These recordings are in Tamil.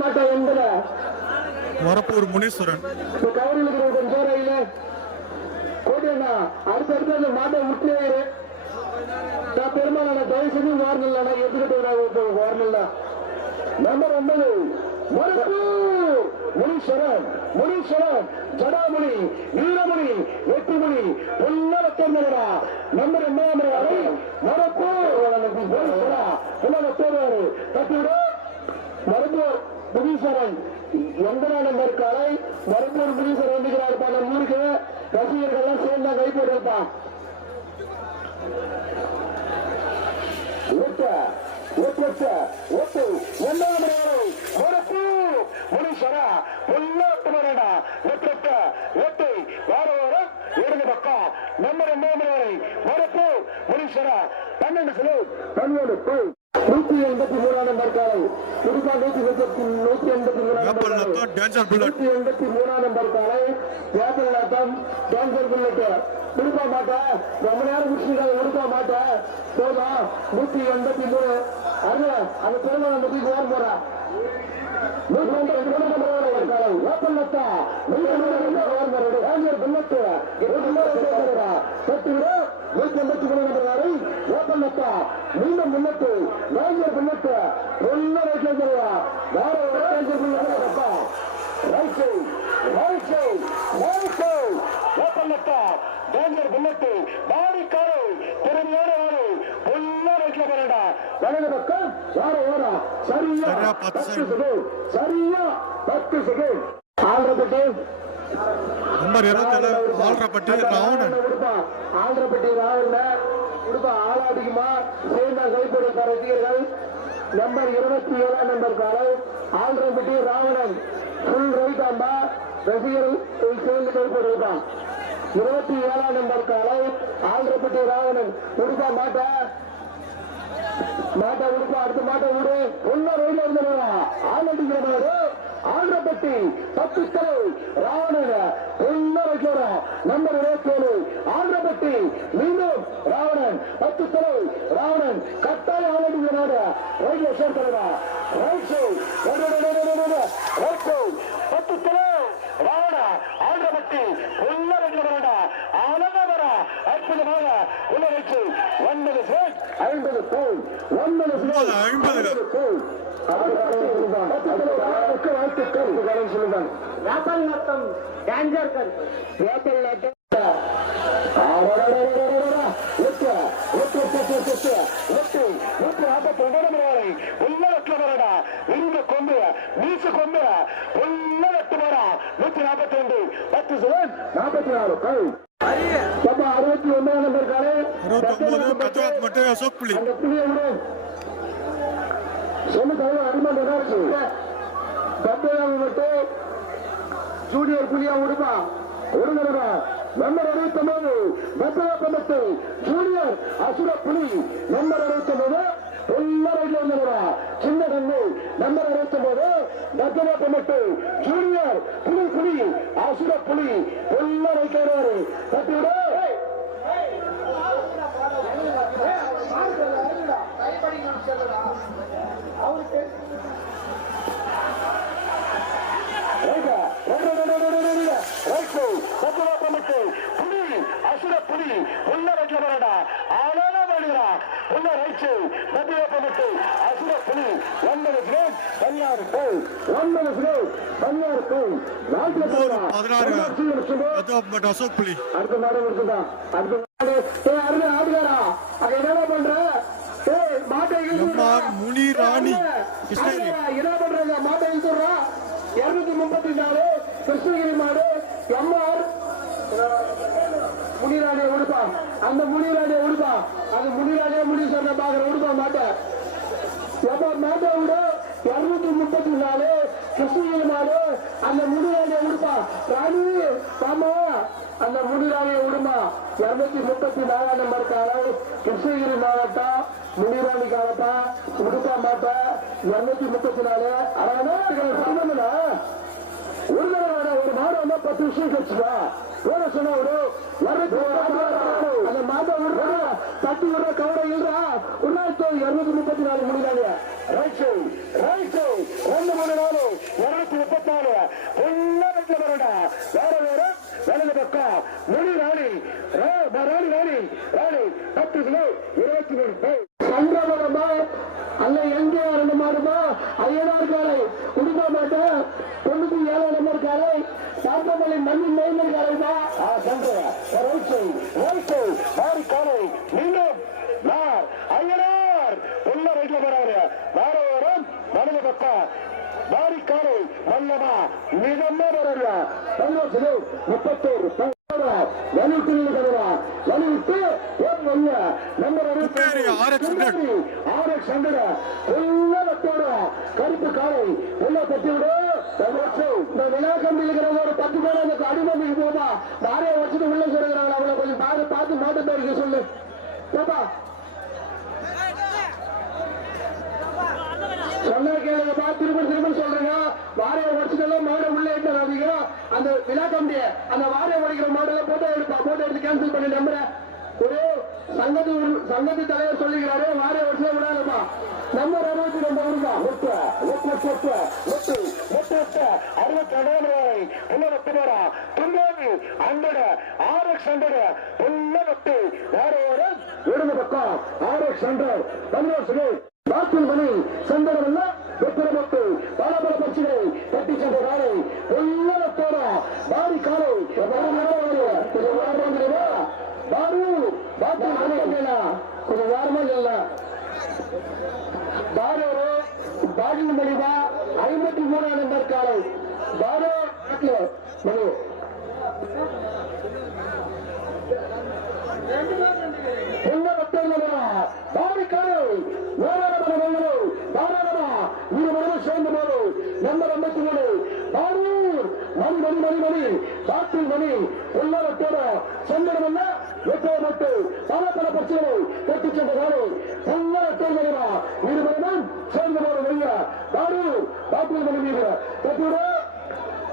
மாட்டா எண்பது வரப்பூர் முனீஸ்வரன். அடுத்தடுத்து மாட்டை விட்டு நான் பெருமாள் தயவு செஞ்சு வாரணில்ல எடுத்துக்கிட்டு வாரணில்ல நம்பர் ஒன்பது மருப்பூர் முனீஸ்வரன் முனீஸ்வரன் ஜடாமுனி வீரமுனி வெற்றிமுனி பொன்னரத்தா நம்பர் என்ன அறை மரப்பூர் பொன்னரத்தோடு தட்டிவிடு மருத்துவர் புதீஸ்வரன் எந்த நம்பர் காலை மருத்துவர் புதீஸ்வரன் வந்துக்கிறார் நம்ம ஊருக்கு ரசிகர்கள் சேர்ந்தா கை போட்டிருப்பான் ஒட்ட ஒட்ட ஒட்டு ஒன்றாம் மரப்பு முனீஸ்வர பொல்லாட்டு மரடா ஒட்ட ஒட்டு வார வாரம் இடது பக்கம். நம்பர் ஒன்றாம் வரை மரப்பு முனீஸ்வர. பன்னெண்டு கிலோ பன்னெண்டு போய் நூத்தி எண்பத்தி மூணாம் நம்பர் புதுசா நூத்தி எண்பத்தி நூத்தி எண்பத்தி மூணாம் வேப்பல் நூத்தி எண்பத்தி மூணாம் நம்பர் காலை ஏப்பல் நாட்டம் கேன்சர் புல்லட் கொடுக்க மாட்டேன் ரொம்ப நேரம் குடிச்சிருக்காங்க கொடுக்க மாட்டேன் போதா நூத்தி எண்பத்தி மூணு. அது அந்த பெருமாள் அந்த போய் ஓர் போறா? நூத்தி எண்பத்தி மூணு நம்பர் காலை ஏப்பல் நத்தா நூத்தி எண்பத்தி மூணு ஓர் போறது கேன்சர் புல்லட் விட. நூத்தி எண்பத்தி மூணு நம்பர் காலை ஏப்பல் நத்தா மீண்டும் முன்னட்டு கேன்சர் புல்லட் ஒன்னு ரைட்ல வேற ஒரு cancer bullet right side right side right side open left danger bullet body car திறமையான ஓடு ஃபுல்லா ரைட்ல போறடா வலது பக்கம் யார ஓடா சரியா பத்து செகண்ட். சரியா பத்து செகண்ட் நம்பர் இருபத்தேழு ஆல்ரப்பட்டி ராவணன் ஆந்திரப்பட்டி ராவணன் கொடுப்பா ஆளாடிக்குமா சேர்ந்த கைப்படி ரசிகர்கள். நம்பர் இருபத்தி ஏழாம் நம்பர் காலை ஆந்திரப்பட்டி ராவணன். ஃபுல் ரைட் ரசிகர்கள் சேர்ந்து கைப்படிதான் இருபத்தி ஏழாம் நம்பர் காலை ஆந்திரப்பட்டி ராவணன். கொடுப்பா மாட்டா. மாட்டா உடுப்பா அடுத்த மாட்டை விடு. ஒன்னு ரைட்ல இருந்தவா ஆலடிக்கிறவரு ஆந்திரப்பட்டி பத்துக்கரை தலை ராவணன் ஒன்னும் ரைட்ல நம்பர் இருபத்தி ஏழு ஆந்திரப்பட்டி மீண்டும் ராவணன் பத்துக்கரை ராவணன் கட்டாய ஆலடிக்கிறவரு ரைட்ல சேர்க்கிறவா ரைட் சைட் ரைட் சைட் பத்து தலை ராவண ஆந்திரப்பட்டி ஒன்னும் ரைட்ல வரடா அழகா வர அற்புதமாக உள்ளிட்டு ஒன்பது கோல் ஐம்பது கோல் ஒன்பது கோல் ஐம்பது கோல் வாழ்த்துக்கள். சொல்லுங்கள் வியாபாரி நாட்டம் டேஞ்சர் வியாபாரி நாட்டம் நாற்பத்தி நாலு கை அறுபத்தி ஒன்பதாம் நம்பர் காலை. மட்டும் அசோக் விடு. சொல்லு தலைவர் அடிமை இருக்கு பத்தேழாம் மட்டும் ஜூனியர் புலியா விடுமா விடுங்க நம்பர் அறுபத்தி ஒன்பது பத்தவா பந்தத்து ஜூனியர் அசுர புலி. நம்பர் அறுபத்தி ஒன்பது எல்லாரும் சின்ன கண்ணு. நம்பர் அறுபத்தி ஒன்பது பத்தவா பந்தத்து ஜூனியர் புலி புலி அசுர புலி எல்லாம் வைக்கிறாரு தட்டிவிடு. புலி அசுர புலி உள்ள ரைட்ல ஆளான வருகிறா உள்ள அசுர புலி பதினாறு பத்தாவது மட்டும் அசோக் புலி. அடுத்த நாடு இருக்குதா அடுத்த நாடு ஏ அருண் ஆடுகாரா அங்க என்னடா பண்ற? மாட்டை எம்ஆர் முனி ராணி என்ன பண்றாங்க? மாட்டை இழுத்துறா இருநூத்தி முப்பத்தி நாலு கிருஷ்ணகிரி மாடு. எம்ஆர் முனிராணிய உடுப்பா. அந்த முனிராணிய உடுப்பா. அந்த முனிராணிய முடி சொன்ன பாக்குற உடுப்பா மாட்டேன் எப்ப மாட்டை விடு. இருநூத்தி முப்பத்தி நாலு கிருஷ்ணகிரி நாடு அந்த முடிராணிய உடுப்பா ராணி மாமா அந்த முடிராணிய உடுமா? இருநூத்தி முப்பத்தி நாலாம் நம்பர் காலம் கிருஷ்ணகிரி மாவட்டம் முனிராணி காலத்தா உடுப்பா மாட்டா இருநூத்தி முப்பத்தி நாலு அதான் ஒரு தடவை ஒரு மாடு வந்தா பத்து விஷயம் கட்சிதா போன சொன்னா ஒரு அந்த மாட்டை விடுற தட்டி விடுற கவரை இல்லா உன்னாச்சு இருநூத்தி முப்பத்தி நாலு முடியலாங்க ரைட் சைடு ரைட் சைடு ரெண்டு மூணு நாலு. நாலு. புல்லரட்ல வரடா வேற வேற வலது பக்கம் முனி ராணி. ரா- ராணி ராணி. ராணி பத்து கிலோ இருபத்தி மூணு சந்திரபுரமா அல்ல எங்கே ரெண்டு மாடுமா ஐயனார் காலை குடும்ப மாட்டேன் தொண்ணூத்தி நம்பர் காலை சாத்தமல்லி மண்ணி மேய்மல் காலைமா ரைட்டு மாறி காலை மீண்டும் ஐயனார்! உள்ள ரைட்ல போறாரு வேற வரும் வலது பக்கம் மாறி காலை மல்லமா மிதமா வரல முப்பத்தோரு. வலிட்டு கதவா வலிட்டு ஏன் வல்ல நம்பர் முப்பேரி, RX ஆர்எக்ஸ் ஹண்ட்ரட் உள்ளத்தோட கருப்பு காலை உள்ள ஒரு பத்து பேர் போதா நாரே வச்சுட்டு உள்ள சொல்லுறாங்க அவளை கொஞ்சம் பாரு பார்த்து மாட்டு சொல்லு போப்பா சொன்ன கேளுங்கப்பா திரும்ப திரும்ப சொல்றேங்க வாரிய உடச்சுட்டெல்லாம் மாடு உள்ள அந்த விழா கம்பிய அந்த வாரிய உடைக்கிற மாடல போட்டோ எடுப்பா போட்டோ எடுத்து கேன்சல் பண்ணி நம்புறேன் ஒரு சங்கத்து உரு- சங்கத்து தலைவர் சொல்லிக்கிறாரு வாரிய வருஷம் விடாதப்பா நம்பர் அறுபத்தி ரெண்டு வருமா எட்டு எட்டு எட்டு எட்டு எட்டு எட்டு அறுபத்தி ரெண்டாயிரம் ரூபாய் புள்ளத்து பேரா தொண்ணூறு ஹண்ட்ரட் ஆர்எக்ஸ் ஹண்ட்ரட் புள்ளத்து வேற ஒரு இடது பக்கம் ஆர்எக்ஸ் ஹண்ட்ரட் பதினோரு வாக்கில் மணி சந்தனமல்ல வெற்றிடமத்து பல பல பட்சிகளை தட்டி சென்ற காலை உள்ளத்தோட பாரி காலை கொஞ்சம் வாரமா இல்லையா பாரு பாத்து கொஞ்சம் வாரமா இல்ல பாரு ஐம்பத்தி மூணாம் நம்பர் காலை. பாரு மணி என்ன பத்தொன்பதா பாரி வேறாரமான மங்களோ தாராளமா இரு மனமும் சேர்ந்து போது நம்பர் ஐம்பத்தி மூணு பாரூர் மணி மணி மணி மணி. சாத்தில் மணி. உள்ளவத்தோட செந்தரம் என்ன? வெட்டோ பல பல பிரச்சனை தொட்டு சென்ற காலை உள்ளவத்தோடு மணிவா இரு சேர்ந்து போன வெய்ய பாரூர் பாட்டில் மணி மீது. கட்டிவிடு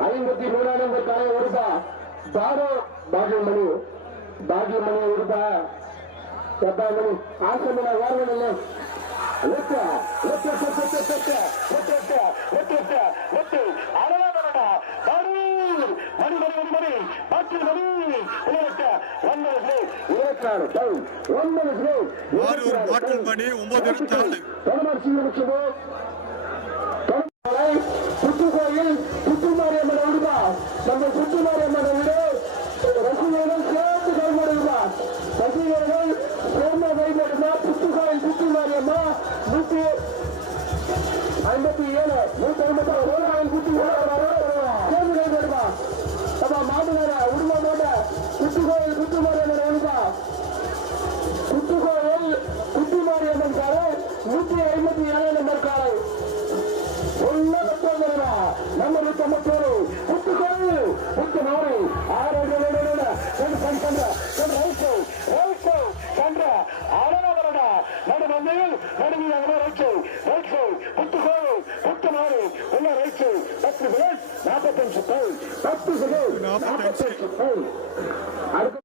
ஐம்பத்தி மூணாம் நம்பர் காலை ஒருபா பாரோ பாகியமணி பாகியமணி ஒருபா செப்பாமணி ஆசிரமன வாரவன் இல்லை லெட்ட லெட்ட லெட்ட லெட்ட லெட்ட லெட்ட லெட்ட அழகாடா பரூர் மணி மணி மணி மணி பத்து மணி லெட்ட ஒன்பது இருபத்தாறு டவுன் ஒன்பது ஆரூர் மாட்டல் மணி ஒன்பது இருபத்தி புத்துக்கோயில் புத்துமாரியம்மன் விடுதா நம்ம புத்துமாரியம்மனை விட ரசிகர்கள் சேர்ந்து கைமாடுதா ரசிகர்கள் சேர்ந்த கைமாடுதா புத்துக்கோயில் புத்துமாரியம்மா நூத்தி ஐம்பத்தி ஏழு நூத்தி ஐம்பத்தி ஆறு கோயில் புத்துக்கோயில் பத்து பேர் நாற்பத்தஞ்சு